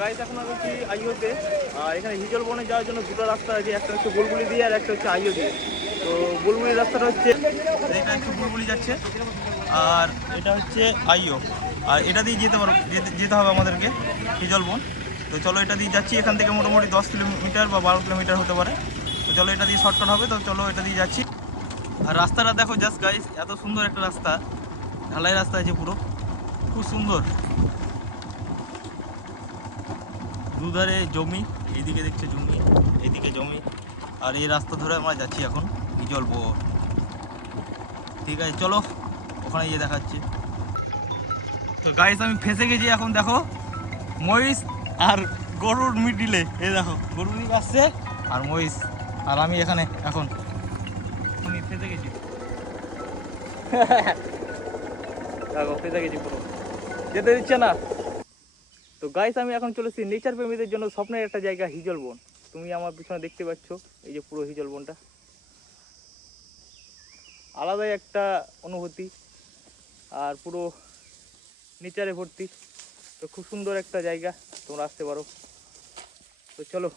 Guys এখন আমি কি আইওতে, আর এখানে হিজল বনে যাওয়ার জন্য দুটো রাস্তা আছে, একটা হচ্ছে বুলবুলি দিয়ে আর একটা হচ্ছে আইও দিয়ে। তো বুলবুলি রাস্তাটা হচ্ছে এটা, একটু বুলবুলি যাচ্ছে, আর এটা হচ্ছে আইও, আর এটা দিয়ে যেতে হবে আমাদেরকে হিজল বন। তো চলো এটা দিয়ে যাচ্ছি, এখান থেকে মোটামুটি 10 কিলোমিটার বা 12 কিলোমিটার হতে পারে। তো চলো এটা দিয়ে শর্টকাট হবে, তো চলো এটা দিয়ে যাচ্ছি। আর রাস্তাটা দেখো জাস্ট গাইস, এত সুন্দর একটা রাস্তা, ঢালাই রাস্তা আছে পুরো, খুব সুন্দর। দুধারে জমি, এইদিকে দেখছে জমি, এইদিকে জমি, আর এই রাস্তা ধরে আমরা যাচ্ছি এখন হিজল বন। ঠিক আছে চলো ওখানে গিয়ে দেখাচ্ছি। তো গাইস আমি ফেসে গেছি এখন, দেখো মহিষ আর গরুর মিডিলে, এই দেখো গরুর দিকে আসছে আর মহিষ, আর আমি এখানে এখন আমি ফেসে গেছি। দেখো ফেসে গেছি পুরো, যেতে দিচ্ছে না। তো গাইস আমি এখন চলেছি নেচার প্রেমীদের জন্য স্বপ্নের একটা জায়গা হিজল বন। তুমি আমার পিছনে দেখতে পাচ্ছ, এই যে পুরো হিজল বনটা, আলাদাই একটা অনুভূতি, আর পুরো নেচারে ভর্তি। তো খুব সুন্দর একটা জায়গা, তোমরা আসতে পারো। তো চলো।